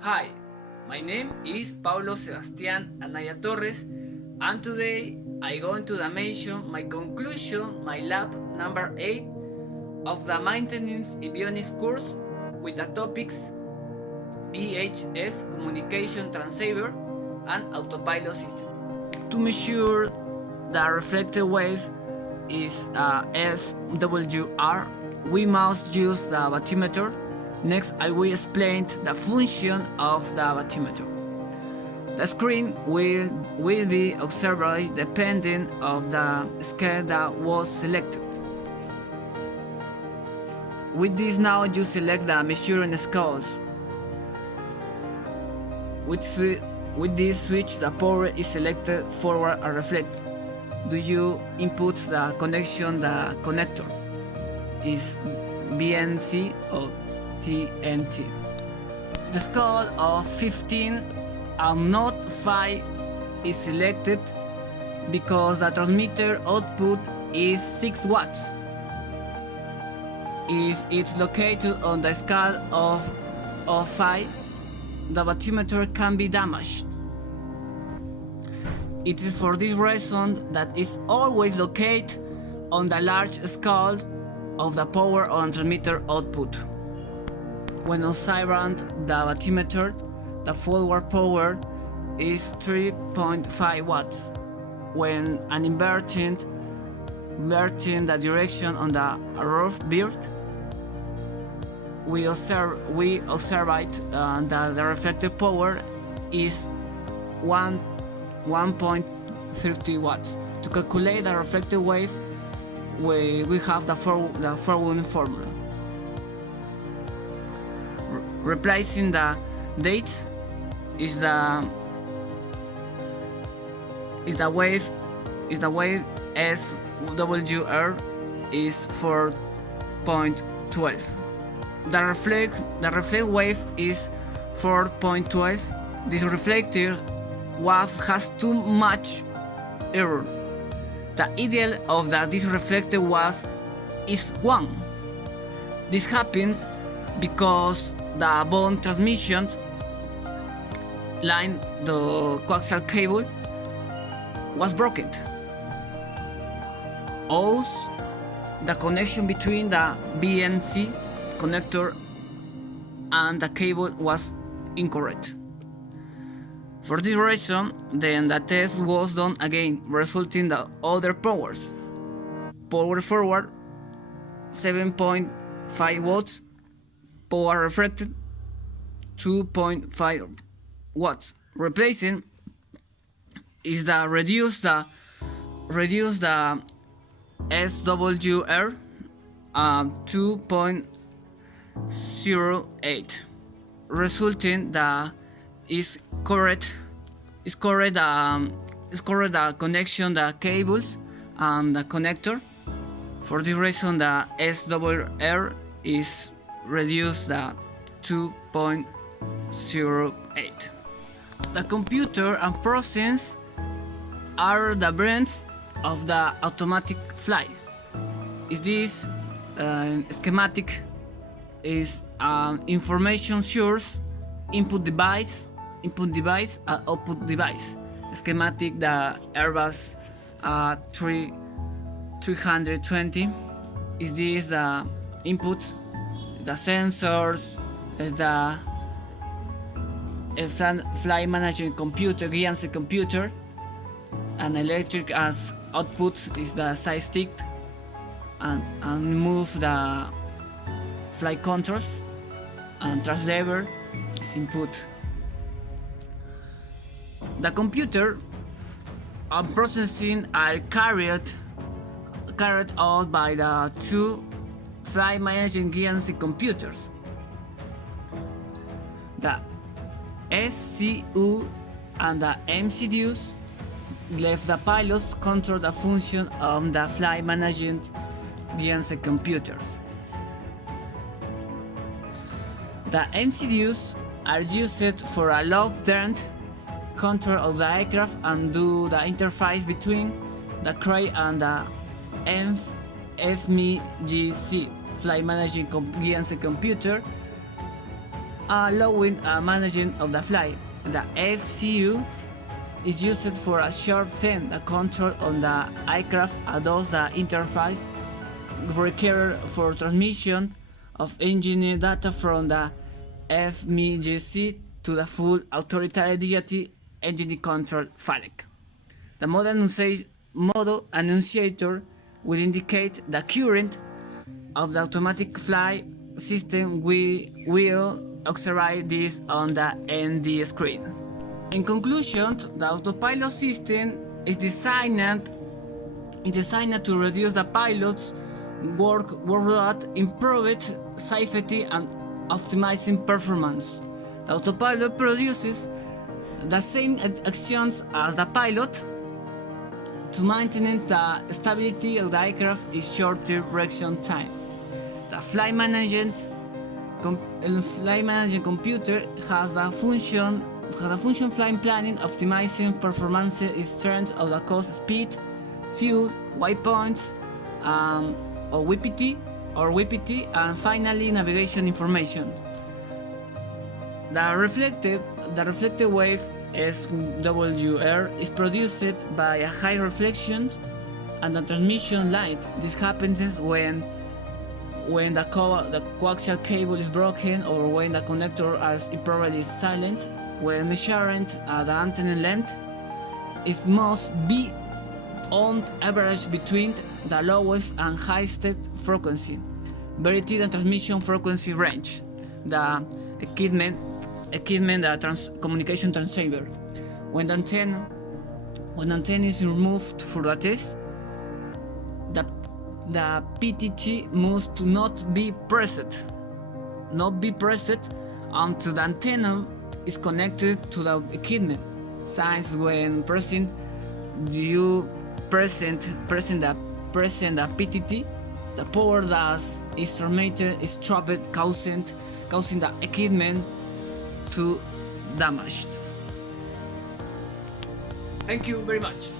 Hi, my name is Paulo Sebastián Anaya Torres, and today I going to mention my conclusion, my lab number 8 of the maintenance avionics course with the topics VHF communication transceiver and autopilot system. To measure the reflected wave is SWR, we must use the bathymeter. Next, I will explain the function of the bathymeter. The screen will be observed depending of the scale that was selected. With this now you select the measuring scales. With this switch the power is selected forward and reflect. Do you input the connection the connector is BNC or TNT. The scale of 15 and not 5 is selected because the transmitter output is 6 watts. If it's located on the scale of 5, the bathymeter can be damaged. It is for this reason that it's always located on the large scale of the power on transmitter output. When observing the bathymeter, the forward power is 3.5 watts. When an inverting the direction on the roof beard, we observe that the reflected power is 1.30 watts. To calculate the reflected wave, we have the following formula. Replacing the date is the wave SWR is 4.12. The reflect wave is 4.12. This reflector wave has too much error. The ideal of this reflected wave is 1. This happens because the bond transmission line, the coaxial cable, was broken. Also, the connection between the BNC connector and the cable was incorrect. For this reason, then the test was done again, resulting in other powers. Power forward 7.5 watts, power reflected 2.5 watts. Replacing is the reduce the SWR 2.08, resulting that is correct the connection the cables and the connector. For this reason the SWR is reduced the 2.08. The computer and process are the brains of the automatic flight. Is this schematic is information source, input device, and output device. Schematic the Airbus 320 is this the input, the sensors, is the flight management computer, guidance computer, and electric as output is the side stick and move the flight controls, and transceiver is input. The computer and processing are carried out by the two flight management guidance computers. The FCU and the MCUs let the pilots control the function of the flight management guidance computers. The MCUs are used for a long-term control of the aircraft and do the interface between the crew and the FMGC flight management guidance computer allowing a management of the flight. The FCU is used for a short term the control on the aircraft thus the interface required for transmission of engine data from the FMGC to the full authorized digital engine control file. The model annunciator will indicate the current of the automatic flight system. We will observe this on the ND screen. In conclusion, the autopilot system is designed to reduce the pilot's workload, improve safety, and optimizing performance. The autopilot produces the same actions as the pilot to maintain the stability of the aircraft in shorter reaction time. The flight management computer has a function flight planning, optimizing performance, strength of the cost, speed, fuel, waypoints, or WPT, and finally navigation information. The reflected wave SWR is produced by a high reflection and the transmission light. This happens when the coaxial cable is broken or when the connector is improperly silent. When measuring the antenna length, it must be on average between the lowest and highest frequency, variety and transmission frequency range. The equipment communication transceiver. When the antenna is removed for the test, the PTT must not be pressed until the antenna is connected to the equipment. Since when pressing the PTT, the power that is transmitted is trapped, causing the equipment to damaged. Thank you very much.